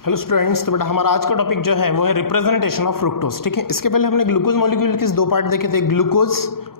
Hello students, तो बेटा हमारा आज का टॉपिक जो है वो है रिप्रेजेंटेशन ऑफ फ्रुक्टोज। ठीक है, इसके पहले हमने ग्लूकोज मॉलिक्यूल के दो पार्ट देखे थे, एक ग्लूकोज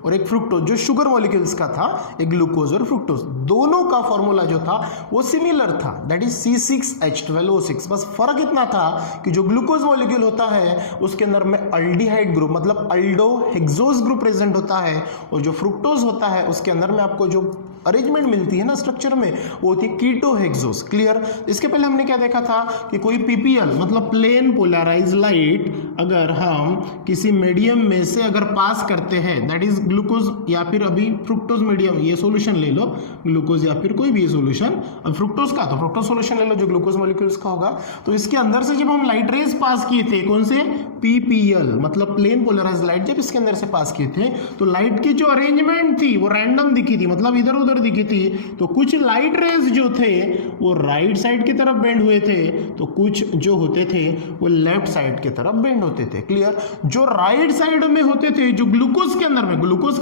और एक फ्रुक्टोज। जो शुगर मॉलिक्यूल्स का था, एक ग्लूकोज और फ्रुक्टोज, दोनों का फॉर्मूला जो था वो सिमिलर था, दैट इज C6H12O6। बस फर्क इतना था कि जो ग्लूकोज मॉलिक्यूल होता है उसके अंदर में अल्डिहाइड ग्रुप मतलब अल्डोहेक्सोज ग्रुप प्रेजेंट होता है, और जो फ्रुक्टोज होता है उसके अंदर में आपको जो अरेंजमेंट मिलती है ना स्ट्रक्चर में, वो होती है कीटोहेक्सोज। क्लियर। इसके पहले हमने क्या देखा था कि कोई पीपीएल मतलब प्लेन पोलराइज लाइट अगर हम किसी मीडियम में से अगर पास करते हैं, दैट इज ग्लूकोज या फिर अभी फ्रुक्टोज मीडियम, ये सॉल्यूशन ले लो, ग्लूकोज या फिर कोई भी सॉल्यूशन, अब फ्रुक्टोज का तो फ्रुक्टोज सॉल्यूशन ले लो जो ग्लूकोज मॉलिक्यूल्स का होगा। तो इसके अंदर से जब हम लाइट रेज पास किए थे, कौन से, पीपीएल मतलब प्लेन पोलराइज लाइट, जब इसके अंदर से पास किए थे तो लाइट की जो अरेंजमेंट थी वो रैंडम दिखी थी, मतलब इधर उधर दिखी थी। तो कुछ लाइट रेज जो थे वो राइट साइड की तरफ बेंड हुए थे, तो कुछ जो होते थे वो लेफ्ट साइड की तरफ बेंड होते थे। क्लियर। जो राइट साइड में होते थे, जो ग्लूकोज के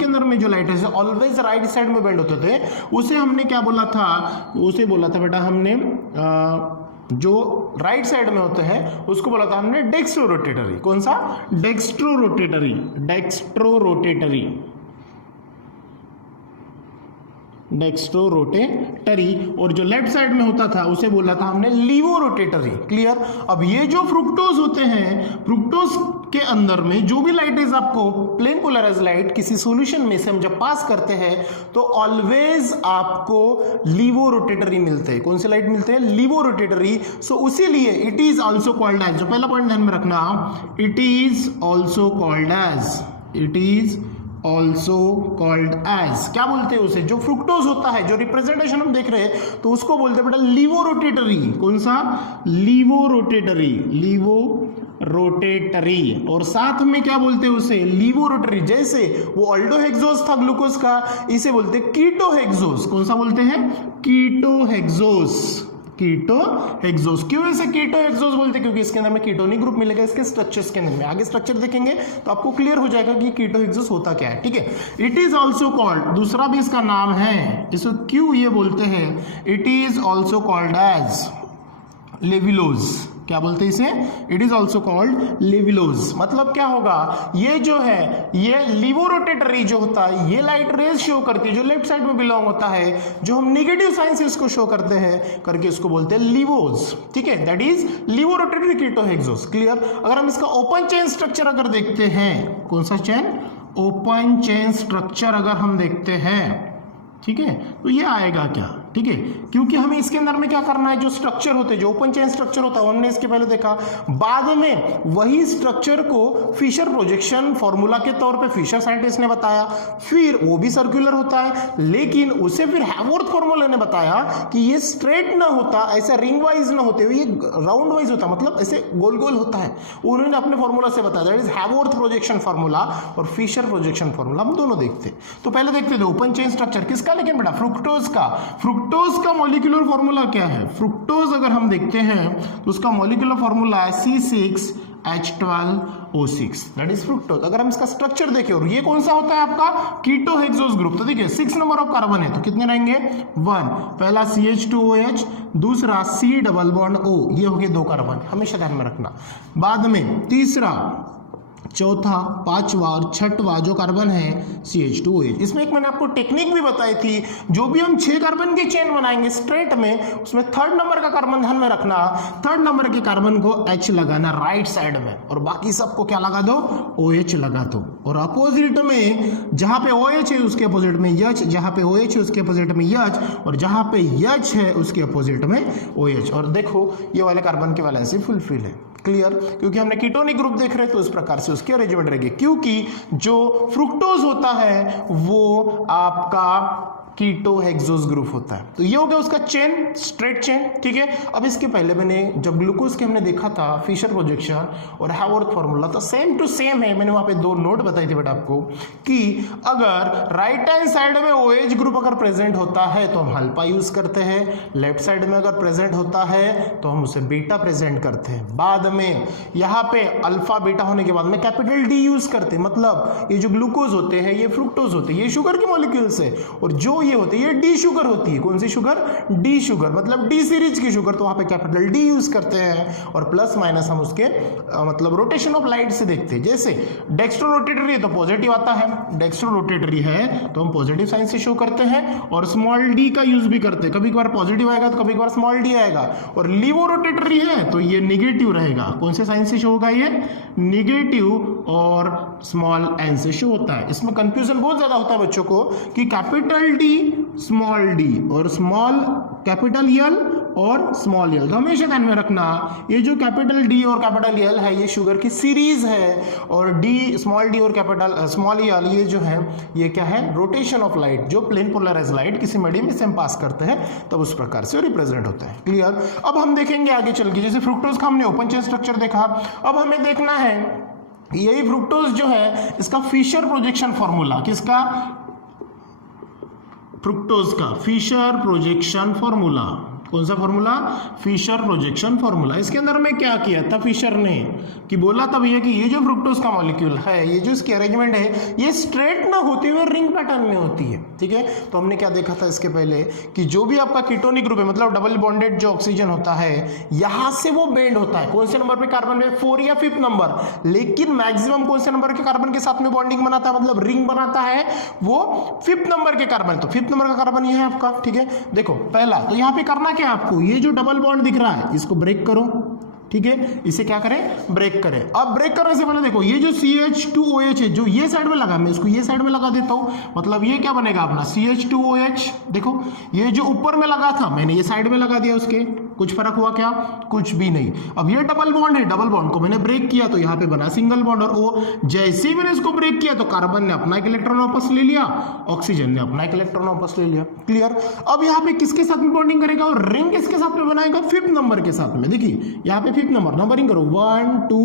अंदर में जो light rays always right side में बेंड होते थे, उसे हमने क्या बोला था, उसे बोला था बेटा हमने जो राइट साइड में होते हैं उसको बोला था हमने डेक्स्ट्रो रोटेटरी। कौन सा, dextrorotatory, dextrorotatory, dextrorotatory. और जो लेफ्ट साइड में होता था उसे बोला था हमने लीवो रोटेटरी। क्लियर। अब ये जो फ्रुक्टोज होते हैं, फ्रुक्टोज के अंदर में जो भी लाइट इज आपको प्लेन पोलराइज लाइट किसी सॉल्यूशन में से हम जब पास करते हैं तो ऑलवेज आपको लीवो रोटेटरी मिलते हैं। कौन से लाइट मिलते हैं, लीवो रोटेटरी। सो उसीलिए it is also called as, जो पहला पॉइंट ध्यान में रखना, it is also called as, it is also called as, क्या बोलते हैं उसे, जो फ्रुक्टोज होता है, जो रिप्रेजेंटेशन हम देख रहे हैं तो उसको बोलते हैं बेटा लीवो रोटेटरी। कौन सा, लीवो रोटेटरी, लीवो रोटेटरी। और साथ में क्या बोलते हैं उसे, लीवो रोटेटरी। जैसे वो अल्डोहेक्सोज था ग्लूकोज का, इसे बोलते हैं कीटोहेक्सोज। कौन सा बोलते हैं, कीटोहेक्सोज, कीटोहेक्सोज। क्यों इसे कीटोहेक्सोज बोलते हैं, क्योंकि इसके अंदर में कीटोनिक ग्रुप मिलेगा इसके स्ट्रक्चर्स के अंदर में। आगे स्ट्रक्चर देखेंगे तो आपको क्लियर हो जाएगा कि कीटोहेक्सोज होता क्या है। ठीक है। इट इज ऑल्सो कॉल्ड, दूसरा भी इसका नाम है, इसको क्यों ये बोलते हैं, it is also called as levulose. क्या बोलते हैं इसे, it is also called levulose. मतलब क्या होगा, ये जो है ये लीवो रोटेटरी जो होता है, ये लाइट रेज शो करती है जो लेफ्ट साइड में बिलोंग होता है, जो हम नेगेटिव साइन से इसको शो करते हैं करके इसको बोलते हैं लीवोज। ठीक है, that is levo rotatory ketohexose. Clear. अगर हम इसका ओपन चेन स्ट्रक्चर अगर देखते हैं, कौन सा चेन, ओपन चेन स्ट्रक्चर अगर हम देखते हैं, ठीक है, तो ये आएगा क्या, ठीक है, क्योंकि हमें इसके अंदर में क्या करना है, जो स्ट्रक्चर होते हैं, जो ओपन चेन स्ट्रक्चर होता है हमने इसके पहले देखा, बाद में वही स्ट्रक्चर को फिशर प्रोजेक्शन फॉर्मूला के तौर पे फिशर साइंटिस्ट ने बताया, फिर वो भी सर्कुलर होता है, लेकिन उसे फिर हैवॉर्थ फॉर्मूला ने बताया कि ये स्ट्रेट ना होता, ऐसा रिंग वाइज ना होते हुए ये राउंड वाइज होता, मतलब ऐसे गोल गोल होता है, उन्होंने अपने फॉर्मूला से बताया, दैट इज हैवॉर्थ प्रोजेक्शन फॉर्मूला और फिशर प्रोजेक्शन फॉर्मूला, हम दोनों देखते। तो पहले देखते थे ओपन चेन स्ट्रक्चर किसका, लेकिन बेटा फ्रुक्टोज का। फ्रुक्टोज का मॉलिक्यूलर फॉर्मूला क्या है, फ्रुक्टोज अगर हम देखते हैं तो उसका मॉलिक्यूलर फॉर्मूला है C6H12O6, दैट इज फ्रुक्टोज। अगर हम इसका स्ट्रक्चर देखें, और ये कौन सा होता है आपका, कीटोहेक्सोज ग्रुप, तो देखिए 6 नंबर ऑफ कार्बन है तो कितने रहेंगे, 1, पहला CH2OH, दूसरा C डबल बॉन्ड O, ये हो गए 2 कार्बन, हमेशा ध्यान में रखना। बाद में तीसरा, चौथा, पांचवा और छठवा जो कार्बन है CH2OH। इसमें एक मैंने आपको टेक्निक भी बताई थी, जो भी हम 6 कार्बन की चेन बनाएंगे स्ट्रेट में, उसमें 3rd नंबर का कार्बन ध्यान में रखना, 3rd नंबर के कार्बन को H लगाना राइट साइड में, और बाकी सबको क्या लगा दो, OH लगा दो। और अपोजिट में जहां पे OH है उसके अपोजिट में H, जहां पे OH है उसके अपोजिट में H, और जहां पे H है उसके अपोजिट में OH। और देखो ये वाले कार्बन की वैलेंसी फुलफिल है। क्लियर। क्योंकि हमने कीटोनिक ग्रुप देख रहे हैं तो इस प्रकार से उसकी अरेंजमेंट रहेगी, क्योंकि जो फ्रुक्टोज होता है वो आपका कीटोहेक्सोज ग्रुप होता है। तो ये हो गया उसका चेन, स्ट्रेट चेन। ठीक है। अब इसके पहले मैंने जब ग्लूकोज के हमने देखा था फिशर प्रोजेक्शन और हैवॉर्थ फॉर्मूला, तो सेम टू सेम है। मैंने वहां पे 2 नोट बताई थी बेटा आपको कि अगर राइट हैंड साइड में OH ग्रुप अगर प्रेजेंट होता है तो हम अल्फा यूज करते हैं, लेफ्ट साइड में अगर प्रेजेंट होता है तो हम उसे बीटा प्रेजेंट करते हैं। बाद में यहाँ पे अल्फा बीटा होने के बाद में कैपिटल D यूज करते हैं। मतलब ये जो ग्लूकोज होते हैं ये फ्रुक्टोज होते हैं, ये शुगर के मॉलिक्यूल्स है, और जो ये होती है, ये डी शुगर होती है। कौन सी शुगर? डी शुगर, मतलब डी सीरीज की शुगर, तो वहां पे कैपिटल डी यूज करते हैं। और प्लस माइनस हम उसके मतलब रोटेशन ऑफ लाइट से देखते हैं। जैसे डेक्स्ट्रो रोटेटरी है तो पॉजिटिव आता है, डेक्स्ट्रो रोटेटरी है तो हम पॉजिटिव साइन से शो करते हैं, और स्मॉल डी का यूज भी करते हैं। कभी कभार पॉजिटिव आएगा तो कभी कभार स्मॉल डी आएगा। और लीवो रोटेटरी है तो ये निगेटिव रहेगा। कौन से साइन से शो होगा? ये निगेटिव और स्मॉल एन से शो होता है। इसमें कंफ्यूजन बहुत ज्यादा होता है बच्चों को कि कैपिटल डी स्मॉल डी और स्मॉल कैपिटल एल और स्मॉल एल, तो हमेशा ध्यान में रखना ये जो कैपिटल डी और कैपिटल एल है ये शुगर की सीरीज है, और डी स्मॉल डी और कैपिटल स्मॉल एल ये जो है ये क्या है? रोटेशन ऑफ लाइट, जो प्लेन पोलराइज लाइट किसी मीडियम से हम पास करते हैं तब उस प्रकार से रिप्रेजेंट होता है। क्लियर? अब हम देखेंगे आगे चल के, जैसे फ्रुक्टोज का हमने ओपन चेन स्ट्रक्चर देखा, अब हमें देखना है यही फ्रुक्टोज जो है इसका फिशर प्रोजेक्शन फॉर्मूला। किसका? फ्रुक्टोज का फिशर प्रोजेक्शन फॉर्मूला। कौन सा फॉर्मूला? Fisher projection formula. इसके अंदर में क्या किया था फिशर ने कि बोला था भैया कि ये जो फ्रुक्टोज का मॉलिक्यूल है, ये जो इसकी अरेंजमेंट है ये स्ट्रेट ना होते हुए रिंग पैटर्न में होती है। ठीक है, तो हमने क्या देखा था इसके पहले कि जो भी आपका कीटोनिक ग्रुप है, मतलब डबल बॉन्डेड जो ऑक्सीजन होता है, यहां से वो बेंड होता है। कौन से नंबर पे कार्बन में? 4 या 5th नंबर। लेकिन मैक्सिमम कौन से नंबर के कार्बन के साथ में बॉन्डिंग बनाता है, मतलब रिंग बनाता है? वो 5th नंबर के कार्बन। तो 5th नंबर का कार्बन ये है आपका। ठीक है, देखो पहला तो यहाँ पे करना क्या आपको, ये जो डबल बॉन्ड दिख रहा है इसको ब्रेक करो। ठीक है, इसे क्या करें? ब्रेक करें। अब ब्रेक करने से पहले देखो ये जो CH2OH है जो ये साइड में लगा, मैं इसको ये साइड में लगा देता हूं, मतलब ये क्या बनेगा अपना CH2OH। देखो ये जो ऊपर में लगा था मैंने ये साइड में लगा दिया, उसके कुछ फर्क हुआ क्या? कुछ भी नहीं। अब ये डबल बॉन्ड है, डबल बॉन्ड को मैंने ब्रेक किया तो यहाँ पे बना सिंगल बॉन्ड, और O जैसे ही मैंने इसको ब्रेक किया तो कार्बन ने अपना एक इलेक्ट्रॉन वापस ले लिया, ऑक्सीजन ने अपना एक इलेक्ट्रॉन वापस ले लिया। क्लियर? अब यहाँ पे किसके साथ में बॉन्डिंग करेगा और रिंग किसके साथ में बनाएगा? 5th नंबर के साथ में। देखिए यहाँ पे 5th नंबर, नंबरिंग करो 1 2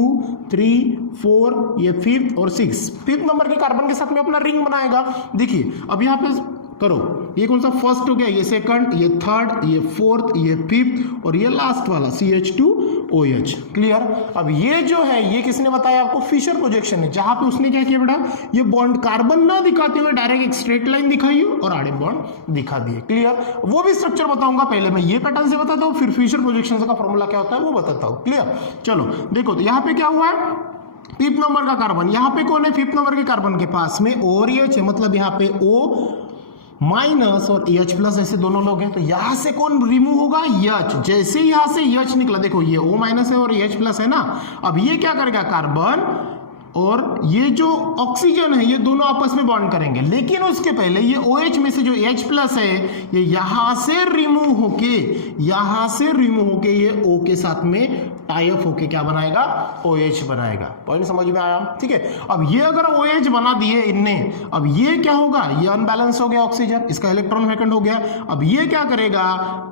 3 4, ये 5th और 6th, 5th नंबर के कार्बन के साथ में अपना रिंग बनाएगा। देखिए अब यहाँ पे करो, ये कौन सा? फर्स्ट हो गया, ये सेकंड, ये थर्ड, ये 4th, ये 5th और ये लास्ट वाला CH2OH। क्लियर? अब ये जो है ये किसने बताया आपको? फिशर प्रोजेक्शन है, जहां पे उसने क्या किया बेटा, ये बॉन्ड कार्बन ना दिखाते हुए डायरेक्ट एक स्ट्रेट लाइन दिखाई और आड़े बॉन्ड दिखा दिए। क्लियर? वो भी स्ट्रक्चर बताऊंगा, पहले मैं ये पैटर्न से बताता हूँ, फिर फिशर प्रोजेक्शन का फॉर्मूला क्या होता है वो बताता हूँ। क्लियर? चलो देखो, तो यहाँ पे क्या हुआ है? 5th नंबर का कार्बन, यहाँ पे कौन है? 5th नंबर के कार्बन के पास में O और OH है, मतलब यहाँ पे O माइनस और H प्लस ऐसे दोनों लोग हैं, तो यहां से कौन रिमूव होगा? H। जैसे यहां से H निकला, देखो ये O माइनस है और H प्लस है ना, अब ये क्या करेगा? कार्बन और ये जो ऑक्सीजन है ये दोनों आपस में बॉन्ड करेंगे, लेकिन उसके पहले ये OH में से जो H प्लस है ये यहां से रिमूव होके ये O के साथ में टाई अप होके क्या बनाएगा? OH बनाएगा। पॉइंट समझ में आया? ठीक है, अब ये अगर OH बना दिए इनने, अब ये क्या होगा? ये अनबैलेंस हो गया ऑक्सीजन, इसका इलेक्ट्रॉन वैकेंट हो गया। अब ये क्या करेगा?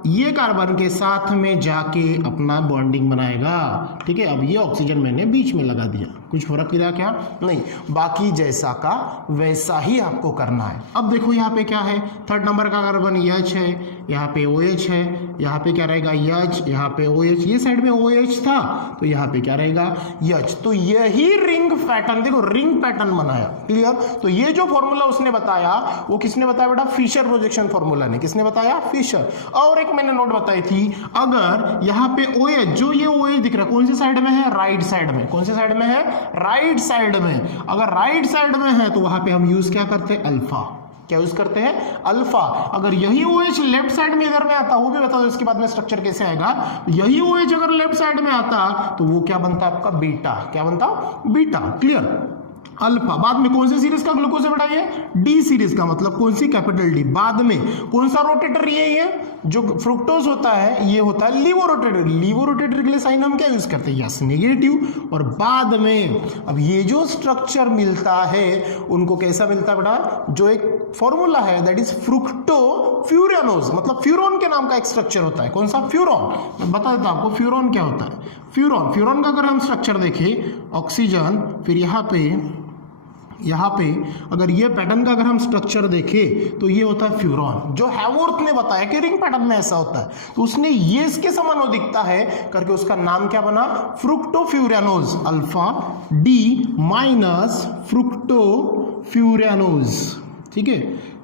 ये कार्बन के साथ में जाके अपना बॉन्डिंग बनाएगा। ठीक है, अब ये ऑक्सीजन मैंने बीच में लगा दिया, कुछ फर्क गिरा क्या? नहीं, बाकी जैसा का वैसा ही आपको करना है। अब देखो यहाँ पे क्या है? 3rd नंबर का कार्बन H है, यहाँ पे OH है, यहाँ पे क्या रहेगा? H, यहाँ पे OH, ये साइड में OH था तो यहाँ पे क्या रहेगा? H। तो यही रिंग पैटर्न, देखो रिंग पैटर्न बनाया। क्लियर? तो ये जो फॉर्मूला उसने बताया वो किसने बताया बेटा? फिशर प्रोजेक्शन फॉर्मूला ने। किसने बताया? फिशर। और एक मैंने नोट बताई थी, अगर यहाँ पे OH, जो ये OH दिख रहा है कौन सी साइड में है? राइट साइड में। कौन से साइड में है? राइट साइड में। अगर राइट साइड में है तो वहां पे हम यूज क्या करते हैं? अल्फा। क्या यूज करते हैं? अल्फा। अगर यही OH लेफ्ट साइड में इधर में आता, वो भी बता दो इसके बाद में स्ट्रक्चर कैसे आएगा। यही OH अगर लेफ्ट साइड में आता तो वो क्या बनता आपका? बीटा। क्या बनता? बीटा। क्लियर? अल्फा। बाद में कौन सी सीरीज का ग्लूकोज है बेटा? ये डी सीरीज का, मतलब कौन सी? Capital D. बाद में कौन सा रोटेटर? ये जो फ्रुक्टोज होता है ये होता है लीवो रोटेटर। लीवो रोटेटर के लिए साइन हम क्या यूज करते हैं? Yes, negative. और बाद में अब ये जो स्ट्रक्चर मिलता है उनको कैसा मिलता है बेटा? जो एक फॉर्मूला है दैट इज फ्रुक्टोफ्यूरानोज, मतलब फ्यूरॉन के नाम का एक स्ट्रक्चर होता है। कौन सा? फ्यूरॉन। मैं बता देता हूं आपको फ्यूरॉन क्या होता है। फ्यूरॉन का अगर हम स्ट्रक्चर देखें, ऑक्सीजन, फिर यहाँ पे अगर ये पैटर्न का अगर हम स्ट्रक्चर देखें तो ये होता है फ्यूरॉन। जो हैवॉर्थ ने बताया कि रिंग पैटर्न में ऐसा होता है, तो उसने ये इसके समान हो दिखता है करके उसका नाम क्या बना? Fructofuranose. Alpha D minus fructofuranose. ठीक है,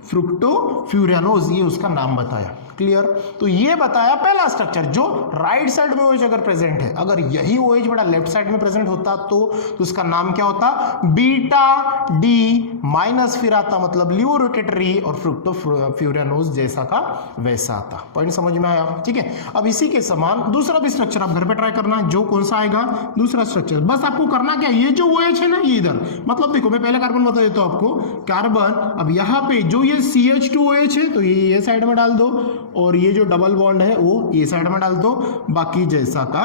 फ्रुक्टोफ्यूरानोज, ये उसका नाम बताया। क्लियर? तो ये बताया पहला स्ट्रक्चर जो राइट साइड में OH अगर प्रेजेंट है, अगर यही OH बड़ा लेफ्ट साइड में प्रेजेंट होता तो उसका नाम क्या होता? बीटा डी माइनस फिर आता मतलब लिवो रोटेटरी और फ्रुक्टोफ्यूरानोज जैसा का वैसा आता। पॉइंट समझ में आया? ठीक है। अब इसी के समान दूसरा भी स्ट्रक्चर आप घर पे ट्राई करना, जो कौन सा आएगा दूसरा स्ट्रक्चर। बस आपको करना क्या, ये जो OH है ना ये इधर, मतलब देखो मैं पहले कार्बन बता देता हूं आपको, कार्बन अब यहाँ पे जो ये CH2OH है तो ये साइड में डाल दो, और ये जो डबल बॉन्ड है वो ये साइड में डाल दो, बाकी जैसा का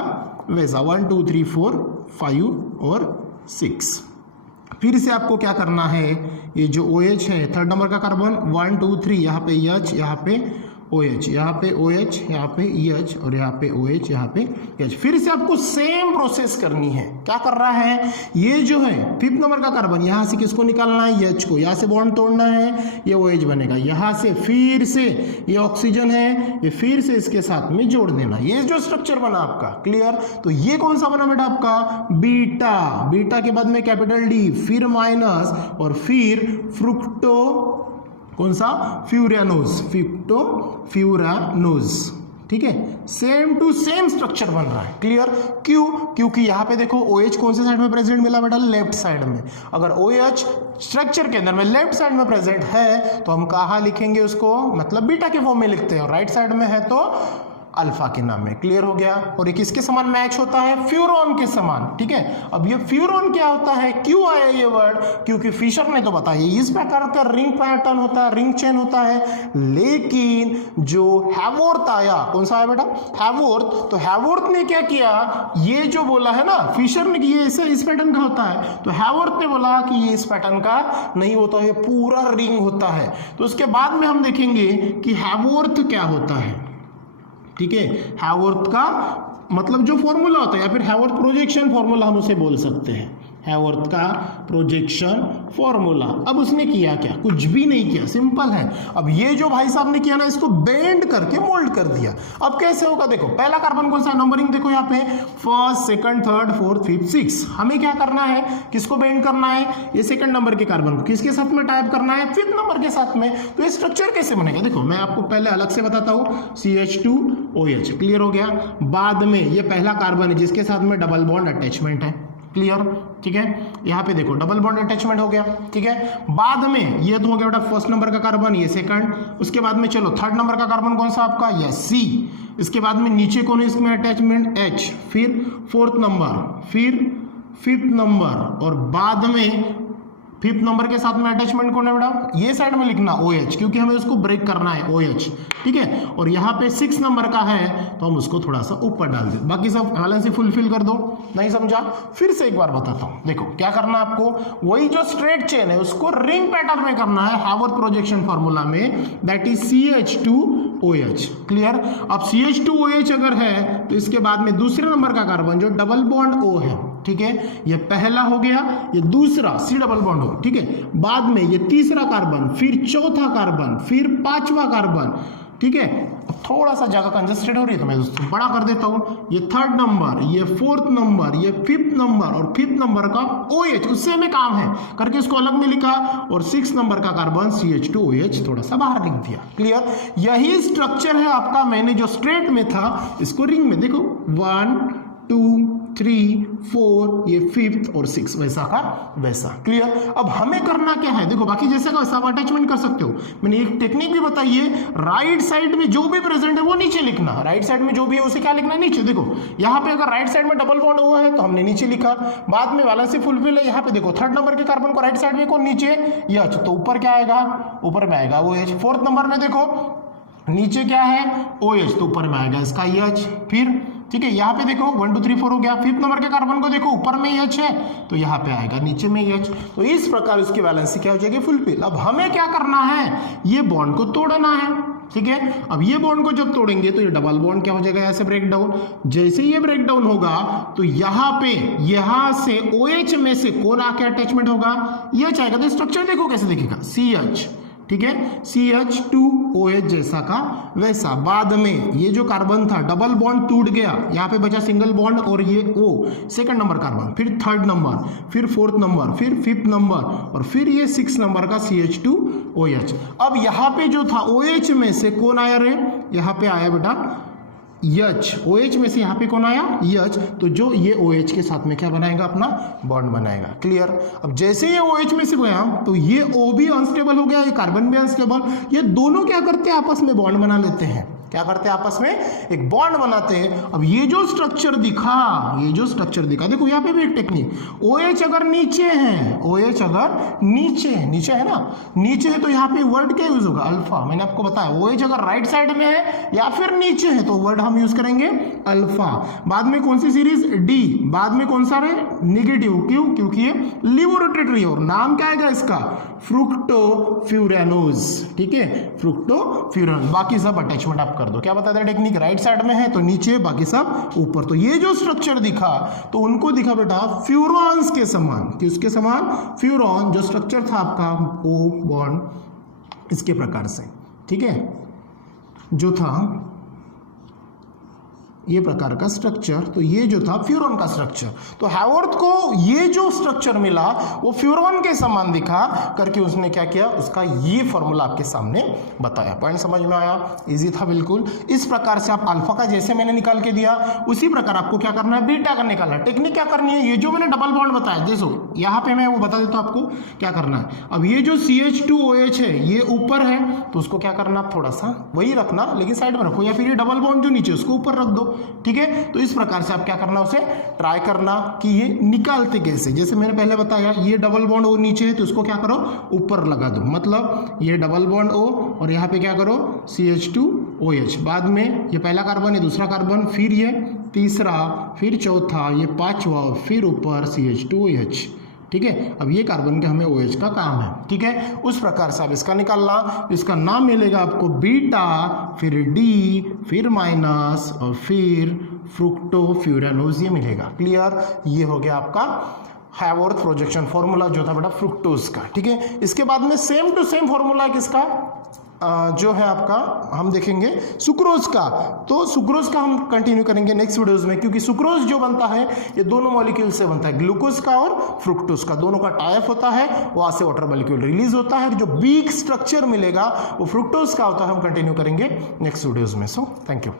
वैसा 1 2 3 4 5 और 6। फिर से आपको क्या करना है, ये जो OH है थर्ड नंबर का कार्बन 1 2 3, यहाँ पे H, यहाँ पे OH, यहाँ पे OH, यहाँ पे EH और यहाँ पे OH, यहाँ पे H। फिर से आपको सेम प्रोसेस करनी है। क्या कर रहा है, ये जो है फिफ्थ नंबर का कार्बन, यहाँ से किसको निकालना है, H को, यहाँ से बॉन्ड तोड़ना है, ये OH बनेगा, यहाँ से फिर से ये ऑक्सीजन है, ये फिर से इसके साथ में जोड़ देना, ये जो स्ट्रक्चर बना आपका। क्लियर? तो ये कौन सा बना बेटा आपका? बीटा, बीटा के बाद में कैपिटल D, फिर माइनस और फिर फ्रुक्टो कौन सा? फ्यूरानोज, फ्रुक्टोफ्यूरानोज। ठीक है, सेम टू सेम स्ट्रक्चर बन रहा है। क्लियर? क्यों? क्योंकि यहाँ पे देखो OH कौन से साइड में प्रेजेंट मिला बेटा? लेफ्ट साइड में। अगर OH स्ट्रक्चर के अंदर में लेफ्ट साइड में प्रेजेंट है तो हम कहाँ लिखेंगे उसको, मतलब बीटा के फॉर्म में लिखते हैं, और राइट साइड में है तो अल्फा के नाम में। क्लियर हो गया? और ये किसके समान मैच होता है? फ्यूरॉन के समान। ठीक है, अब ये फ्यूरॉन क्या होता है, क्यों आया ये वर्ड? क्योंकि फिशर ने तो बताया इस प्रकार का रिंग पैटर्न होता है, रिंग चेन होता है, लेकिन जो हैवोर्थ आया, कौन सा आया बेटा? हैवोर्थ। तो हैवोर्थ ने क्या किया, ये जो बोला है ना फिशर ने कि ये इस पैटर्न का होता है, तो हैवोर्थ ने बोला कि ये इस पैटर्न का नहीं होता है, पूरा रिंग होता है। तो उसके बाद में हम देखेंगे कि हैवोर्थ क्या होता है। ठीक है, हैवोर्थ का मतलब जो फॉर्मूला होता है, या फिर हैवोर्थ प्रोजेक्शन फॉर्मूला हम उसे बोल सकते हैं, हैवोर्थ का प्रोजेक्शन फॉर्मूला। अब उसने किया क्या? कुछ भी नहीं किया, सिंपल है। अब ये जो भाई साहब ने किया ना, इसको बेंड करके मोल्ड कर दिया। अब कैसे होगा देखो, पहला कार्बन कौन सा, नंबरिंग देखो यहाँ पे, first, second, third, fourth, fifth, 6। हमें क्या करना है, किसको बेंड करना है, ये सेकंड नंबर के कार्बन को किसके साथ में टाइप करना है, फिफ्थ नंबर के साथ में। तो ये स्ट्रक्चर कैसे बनेगा देखो, मैं आपको पहले अलग से बताता हूँ, CH2OH। क्लियर हो गया? बाद में ये पहला कार्बन है जिसके साथ में डबल बॉन्ड अटैचमेंट है। क्लियर? ठीक है, यहाँ पे देखो डबल बॉन्ड अटैचमेंट हो गया। ठीक है, बाद में ये तो हो गया बेटा फर्स्ट नंबर का कार्बन, ये सेकंड। उसके बाद में चलो थर्ड नंबर का कार्बन कौन सा आपका, ये C। इसके बाद में नीचे कौन है इसमें अटैचमेंट, H। फिर फोर्थ नंबर, फिर फिफ्थ नंबर, और बाद में फिफ्थ नंबर के साथ में अटैचमेंट कौन है बेटा, ये साइड में लिखना OH, क्योंकि हमें उसको ब्रेक करना है OH। ठीक है, और यहाँ पे 6 नंबर का है तो हम उसको थोड़ा सा ऊपर डाल दें, बाकी सब बैलेंस फुलफिल कर दो। नहीं समझा? फिर से एक बार बताता हूँ। देखो क्या करना है आपको, वही जो स्ट्रेट चेन है उसको रिंग पैटर्न में करना है, हैवोर्थ प्रोजेक्शन फॉर्मूला में, दैट इज CH2OH। क्लियर? अब CH2OH अगर है तो इसके बाद में दूसरे नंबर का कार्बन जो डबल बॉन्ड O है, ठीक है, ये पहला हो गया, ये दूसरा C डबल बॉन्ड हो, ठीक है, बाद में ये तीसरा कार्बन, फिर चौथा कार्बन, फिर पांचवा कार्बन। ठीक है, थोड़ा सा जगह कंजस्टेड हो रही है तो मैं दोस्तों बड़ा कर देता हूँ, ये थर्ड नंबर, ये फोर्थ नंबर, ये फिफ्थ नंबर और फिफ्थ नंबर का OH, उससे में काम है करके इसको अलग में लिखा, और 6 नंबर का कार्बन CH2OH थोड़ा सा बाहर लिख दिया। क्लियर? यही स्ट्रक्चर है आपका, मैंने जो स्ट्रेट में था इसको रिंग में, देखो 1 2 3 4, ये फिफ्थ और 6, वैसा का वैसा। क्लियर? अब हमें करना क्या है, देखो बाकी जैसा का वैसा आप अटैचमेंट कर सकते हो। मैंने एक टेक्निक भी बताई है, राइट साइड में जो भी प्रेजेंट है वो नीचे लिखना, राइट साइड में जो भी है उसे क्या लिखना है, नीचे। देखो यहाँ पे अगर राइट साइड में डबल बॉन्ड हुआ है तो हमने नीचे लिखा, बाद में वाला से फुलफिल है, यहाँ पे देखो थर्ड नंबर के कार्बन को राइट साइड में कौन, नीचे H, तो ऊपर क्या आएगा, ऊपर में आएगा OH। फोर्थ नंबर में देखो नीचे क्या है OH, तो ऊपर में आएगा इसका H। फिर ठीक है, यहाँ पे देखो 1 2 3 4 हो गया, फिफ्थ नंबर के कार्बन को देखो ऊपर में H है तो यहाँ पे आएगा नीचे में H। तो इस प्रकार उसकी वैलेंसी क्या हो जाएगी, फुलफिल। अब हमें क्या करना है, ये बॉन्ड को तोड़ना है। ठीक है, अब ये बॉन्ड को जब तोड़ेंगे तो ये डबल बॉन्ड क्या हो जाएगा, ऐसे ब्रेक डाउन। जैसे ये ब्रेक डाउन होगा तो यहाँ पे यहाँ से OH में से कौन आके अटैचमेंट होगा, ये चाहेगा। तो स्ट्रक्चर देखो कैसे दिखेगा, CH ठीक है, CH2OH जैसा का वैसा। बाद में ये जो कार्बन था डबल बॉन्ड टूट गया, यहाँ पे बचा सिंगल बॉन्ड और ये O सेकंड नंबर कार्बन, फिर थर्ड नंबर, फिर फोर्थ नंबर, फिर फिफ्थ नंबर और फिर ये 6 नंबर का CH2OH। अब यहाँ पे जो था OH में से कौन आया रे, यहाँ पे आया बेटा H। OH में से यहाँ पे कौन आया H, तो जो ये OH के साथ में क्या बनाएगा अपना बॉन्ड बनाएगा। क्लियर। अब जैसे ये OH में से गया तो ये O भी अनस्टेबल हो गया, ये कार्बन भी अनस्टेबल, ये दोनों क्या करते हैं आपस में बॉन्ड बना लेते हैं। क्या करते हैं आपस में एक बॉन्ड बनाते हैं। अब ये जो स्ट्रक्चर दिखा, ये जो स्ट्रक्चर दिखा, देखो यहाँ पे भी एक टेक्निक, OH अगर नीचे है, OH अगर नीचे है ना, नीचे है तो यहाँ पे वर्ड क्या यूज होगा अल्फा। मैंने आपको बताया OH अगर राइट साइड में है या फिर नीचे है तो वर्ड हम यूज करेंगे अल्फा। बाद में कौन सी सीरीज D, बाद में कौन सा रहे निगेटिव, क्यों, क्योंकि ये लिवोरोटेटरी और नाम क्या आएगा इसका फ्रुक्टोफ्यूरानोज। ठीक है, फ्रुक्टोफ्यूरानोज। बाकी सब अटैचमेंट आप कर दो। क्या बताया था टेक्निक, राइट साइड में है तो नीचे, बाकी सब ऊपर। तो ये जो स्ट्रक्चर दिखा तो उनको दिखा बेटा फ्यूरॉन्स के समान, किसके समान, फ्यूरॉन। जो स्ट्रक्चर था आपका O बॉन्ड इसके प्रकार से, ठीक है, जो था ये प्रकार का स्ट्रक्चर, तो ये जो था फ्यूरॉन का स्ट्रक्चर। तो हैवर्थ को ये जो स्ट्रक्चर मिला वो फ्यूरॉन के समान दिखा करके उसने क्या किया, उसका ये फॉर्मूला आपके सामने बताया। पॉइंट समझ में आया, इजी था बिल्कुल। इस प्रकार से आप अल्फा का जैसे मैंने निकाल के दिया उसी प्रकार आपको क्या करना है, बीटा का निकालना है। टेक्निक क्या करनी है, ये जो मैंने डबल बॉन्ड बताया, देखो यहाँ पे मैं वो बता देता हूँ आपको क्या करना है। अब ये जो CH2OH है ये ऊपर है तो उसको क्या करना, आप थोड़ा सा वही रखना लेकिन साइड में रखो, या फिर ये डबल बॉन्ड जो नीचे उसको ऊपर रख दो। ठीक है, तो इस प्रकार से आप क्या करना, उसे ट्राई करना कि ये निकालते कैसे। जैसे मैंने पहले बताया ये डबल बॉन्ड O नीचे है तो इसको क्या करो ऊपर लगा दो, मतलब ये डबल बॉन्ड O और यहाँ पे क्या करो CH2OH। बाद में ये पहला कार्बन है, दूसरा कार्बन, फिर ये तीसरा, फिर चौथा, ये पांचवा, फिर ऊपर CH2OH। ठीक है, अब ये कार्बन के हमें OH का काम है। ठीक है, उस प्रकार से आप इसका निकालना, इसका नाम मिलेगा आपको बीटा, फिर D, फिर माइनस और फिर फ्रुक्टोफ्यूरानोज, ये मिलेगा। क्लियर, ये हो गया आपका हैवर्थ प्रोजेक्शन फॉर्मूला जो था बेटा फ्रुक्टोज का। ठीक है, इसके बाद में सेम टू सेम फॉर्मूला किसका जो है आपका हम देखेंगे सुक्रोज का। तो सुक्रोज का हम कंटिन्यू करेंगे नेक्स्ट वीडियोस में, क्योंकि सुक्रोज जो बनता है ये दोनों मॉलिक्यूल से बनता है, ग्लूकोज का और फ्रुक्टोज का, दोनों का टाइप होता है, वहां से वाटर मॉलिक्यूल रिलीज होता है। जो बीक स्ट्रक्चर मिलेगा वो फ्रुक्टोज का होता है, हम कंटिन्यू करेंगे नेक्स्ट वीडियोस में। So thank you.